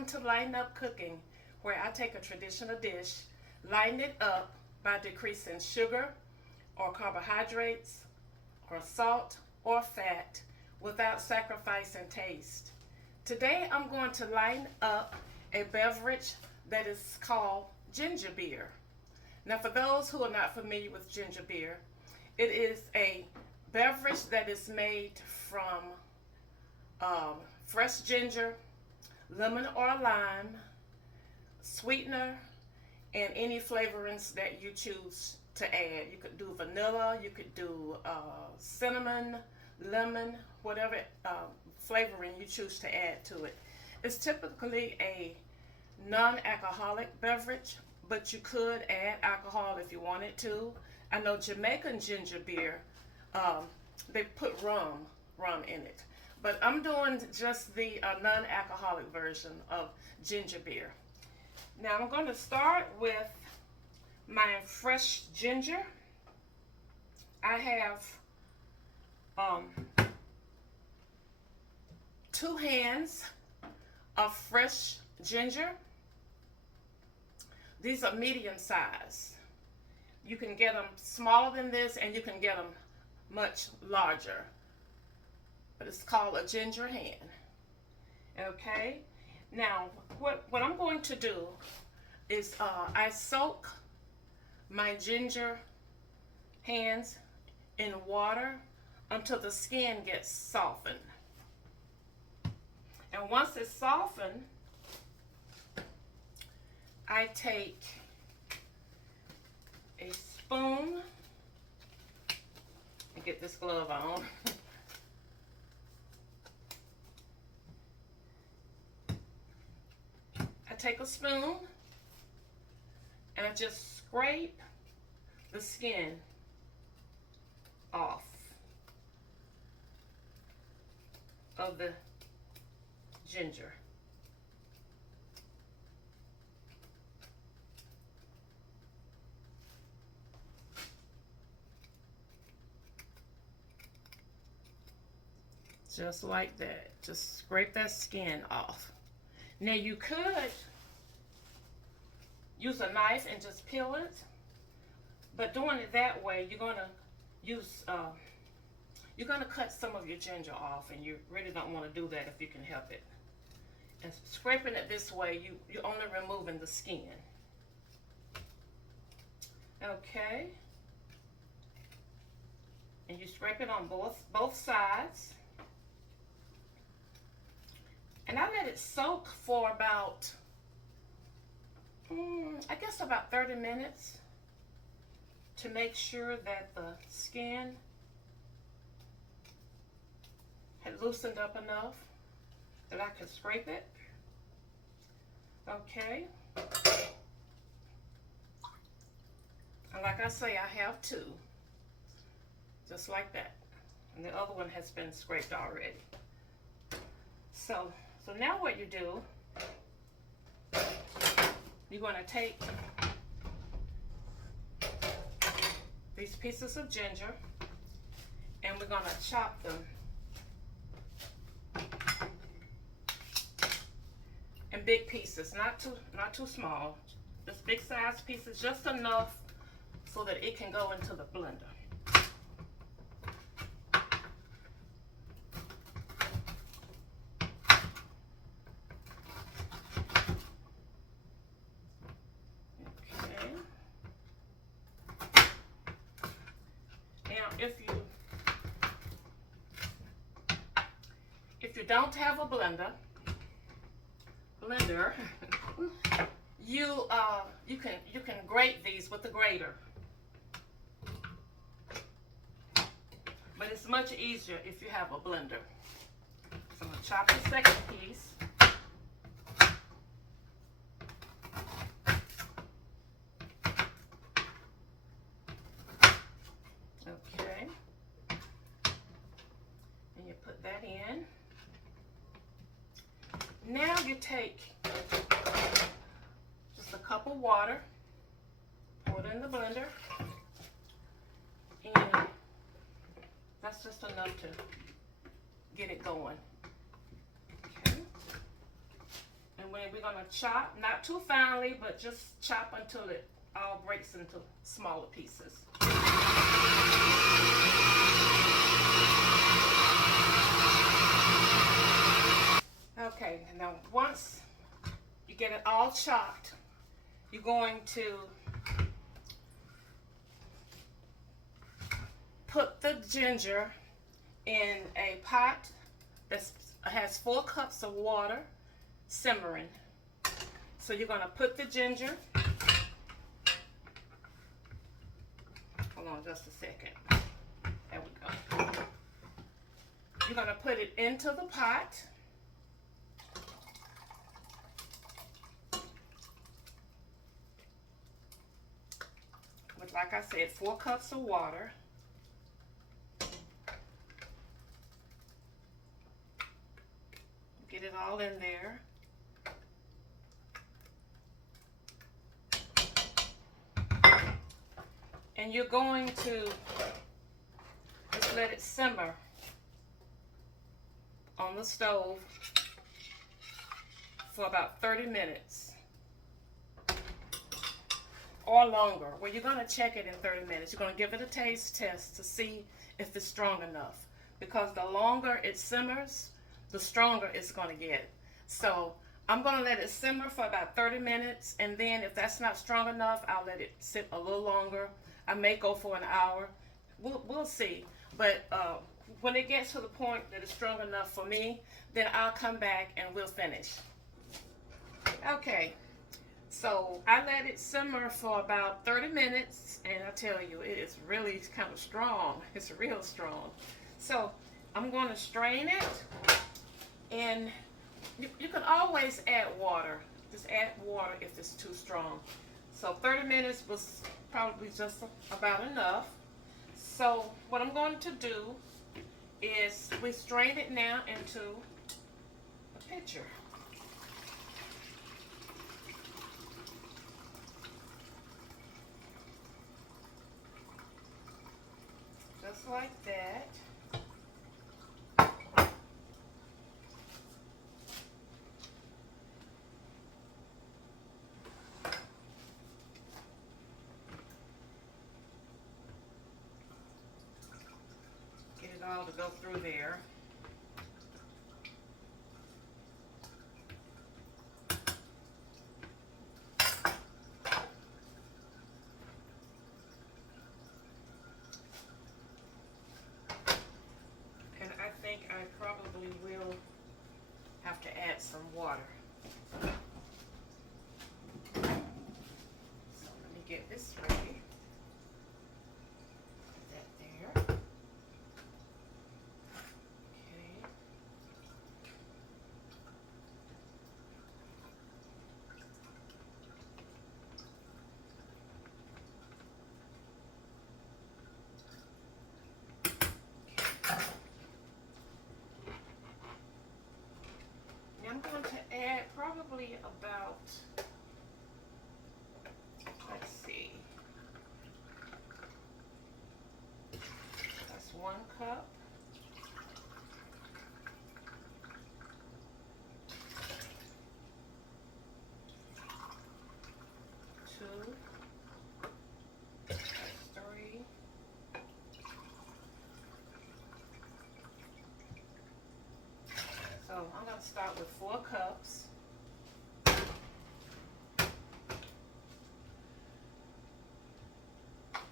welcome to Lighten Up Cooking, where I take a traditional dish, lighten it up by decreasing sugar or carbohydrates or salt or fat without sacrificing taste. Today I'm going to lighten up a beverage that is called ginger beer. Now for those who are not familiar with ginger beer, it is a beverage that is made from fresh ginger, lemon or lime, sweetener, and any flavorings that you choose to add. You could do vanilla, you could do cinnamon, lemon, whatever flavoring you choose to add to it. It's typically a non-alcoholic beverage, but you could add alcohol if you wanted to. I know Jamaican ginger beer, they put rum in it. But I'm doing just the non-alcoholic version of ginger beer. Now I'm going to start with my fresh ginger. I have 2 hands of fresh ginger. These are medium size. You can get them smaller than this and you can get them much larger. But it's called a ginger hand. Okay, now what I'm going to do is I soak my ginger hands in water until the skin gets softened. And once it's softened, I take a spoon and get this glove on. Take a spoon and I just scrape the skin off of the ginger. Just like that. Just scrape that skin off. Now you could use a knife and just peel it, but doing it that way, you're gonna cut some of your ginger off, and you really don't want to do that if you can help it. And scraping it this way, you're only removing the skin. Okay, and you scrape it on both sides. And I let it soak for about, I guess about 30 minutes to make sure that the skin had loosened up enough that I could scrape it. Okay. And like I say, I have 2. Just like that. And the other one has been scraped already. So now what you do, you're going to take these pieces of ginger and we're going to chop them in big pieces, not too small, just big size pieces, just enough so that it can go into the blender. If you don't have a blender, you can grate these with a grater. But it's much easier if you have a blender. So I'm gonna chop the second piece. Okay. And you put that in. Now you take just a cup of water, pour it in the blender, and that's just enough to get it going. Okay. And when we're gonna chop, not too finely, but just chop until it all breaks into smaller pieces. Okay, now once you get it all chopped, you're going to put the ginger in a pot that has 4 cups of water simmering. So you're going to put the ginger, hold on just a second, there we go. You're going to put it into the pot. With, like I said, 4 cups of water. Get it all in there. And you're going to just let it simmer on the stove for about 30 minutes or longer. Well, you're going to check it in 30 minutes. You're going to give it a taste test to see if it's strong enough, because the longer it simmers, the stronger it's going to get. So I'm going to let it simmer for about 30 minutes, and then if that's not strong enough, I'll let it sit a little longer. I may go for an hour. We'll see. But when it gets to the point that it's strong enough for me, then I'll come back and we'll finish. Okay, so I let it simmer for about 30 minutes, and I tell you, it is really kind of strong. It's real strong. So I'm going to strain it. And you can always add water. Just add water if it's too strong. So 30 minutes was probably just about enough. So what I'm going to do is we strain it now into a pitcher. Just like that. All to go through there. And I think I probably will have to add some water. So let me get this ready. Put that there. I'm going to add probably about, let's see, that's 1 cup. Two, that's 3. So I'm going to start with 4 cups.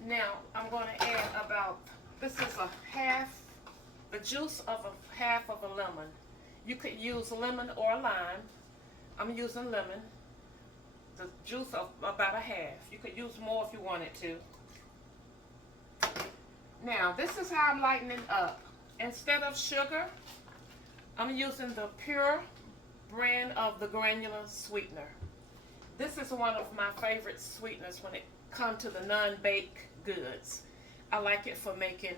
Now I'm going to add about, this is the juice of a half of a lemon. You could use lemon or lime. I'm using lemon. The juice of about a half. You could use more if you wanted to. Now this is how I'm lightening up. Instead of sugar, I'm using the pure brand of the granular sweetener. This is one of my favorite sweeteners when it comes to the non-baked goods. I like it for making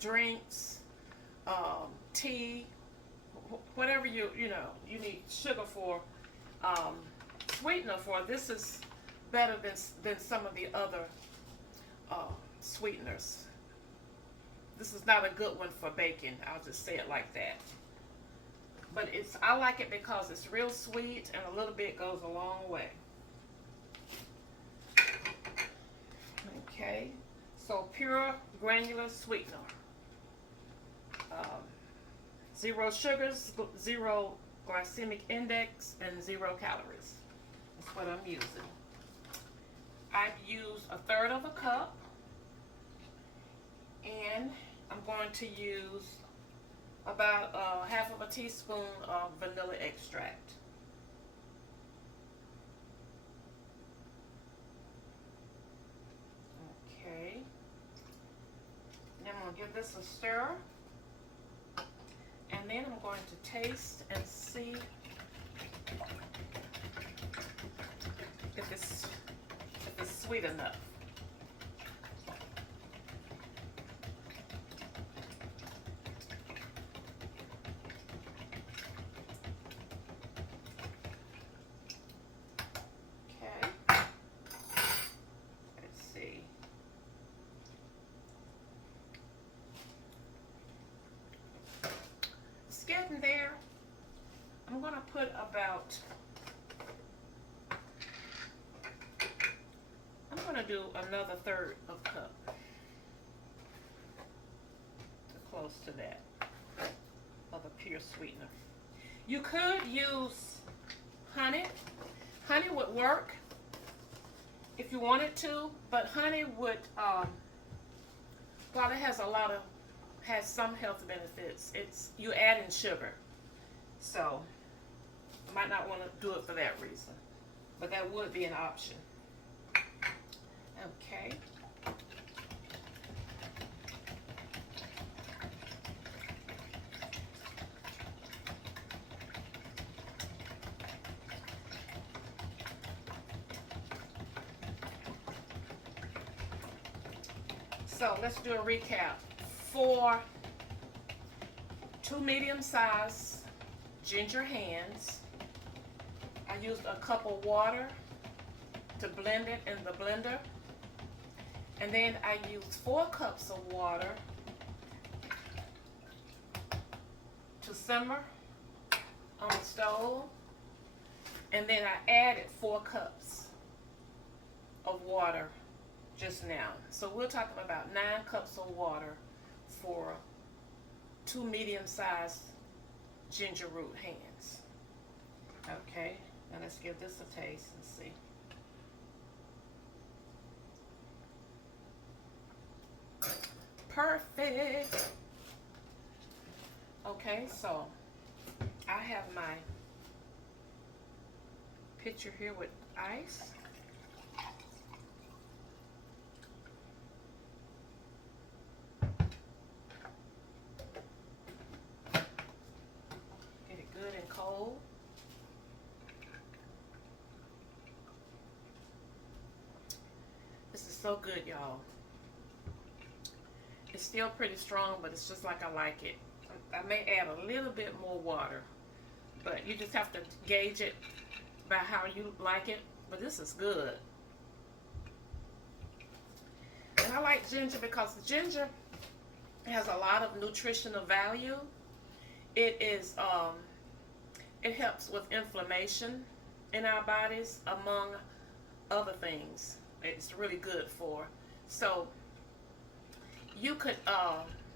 drinks, tea, whatever you need sugar for, sweetener for. This is better than some of the other sweeteners. This is not a good one for baking. I'll just say it like that. But I like it because it's real sweet and a little bit goes a long way. Okay, so pure granular sweetener. Um, Zero sugars, zero glycemic index, and 0 calories. That's what I'm using. I've used a third of a cup, and I'm going to use about half of a teaspoon of vanilla extract. Okay. Then I'm going to give this a stir. And then I'm going to taste and see if it's sweet enough. Okay. Let's see. It's getting there. I'm going to put about, I'm going to do another third of a cup. Close to that of a pure sweetener. You could use honey. Honey would work if you wanted to, but honey would, while it has some health benefits, you add in sugar. So, you might not want to do it for that reason, but that would be an option. Okay. So let's do a recap. For 2 medium-sized ginger hands, I used a cup of water to blend it in the blender. And then I used 4 cups of water to simmer on the stove. And then I added 4 cups of water just now. So we're talking about 9 cups of water for 2 medium-sized ginger root hands. Okay, now let's give this a taste and see. Perfect. Okay, so I have my pitcher here with ice. Get it good and cold. This is so good, y'all. It's still pretty strong, but it's just like I like it. I may add a little bit more water, but you just have to gauge it by how you like it. But this is good. And I like ginger because ginger has a lot of nutritional value. It helps with inflammation in our bodies, among other things. It's really good for. So you could,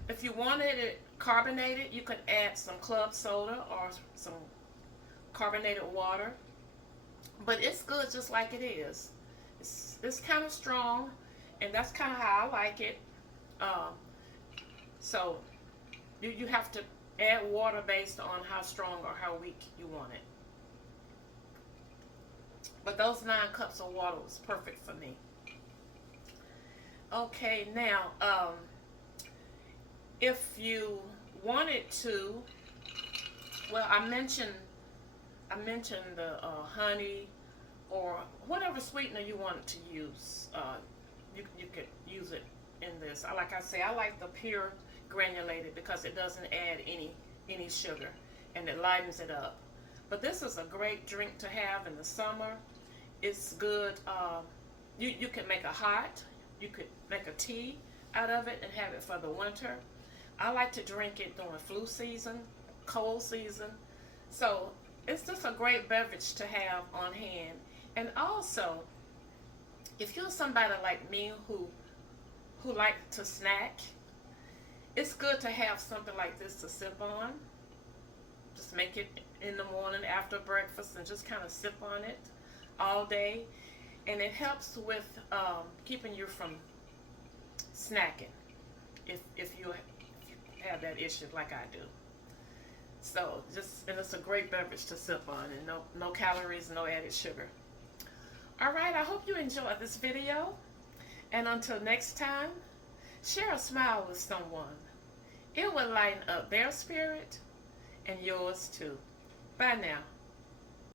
if you wanted it carbonated, you could add some club soda or some carbonated water. But it's good just like it is. It's kind of strong, and that's kind of how I like it. So you have to add water based on how strong or how weak you want it. But those 9 cups of water was perfect for me. Okay, now, if you wanted to, well, I mentioned the honey or whatever sweetener you wanted to use. You could use it in this. Like I say, I like the pure granulated because it doesn't add any sugar and it lightens it up. But this is a great drink to have in the summer. It's good. You can make a hot. You could make a tea out of it and have it for the winter. I like to drink it during flu season, cold season. So it's just a great beverage to have on hand. And also, if you're somebody like me who like to snack, it's good to have something like this to sip on. Just make it in the morning after breakfast and just kind of sip on it all day. And it helps with keeping you from snacking if you have that issue like I do. So just, and it's a great beverage to sip on, and no calories, no added sugar. All right, I hope you enjoyed this video. And until next time, share a smile with someone. It will lighten up their spirit and yours too. Bye now.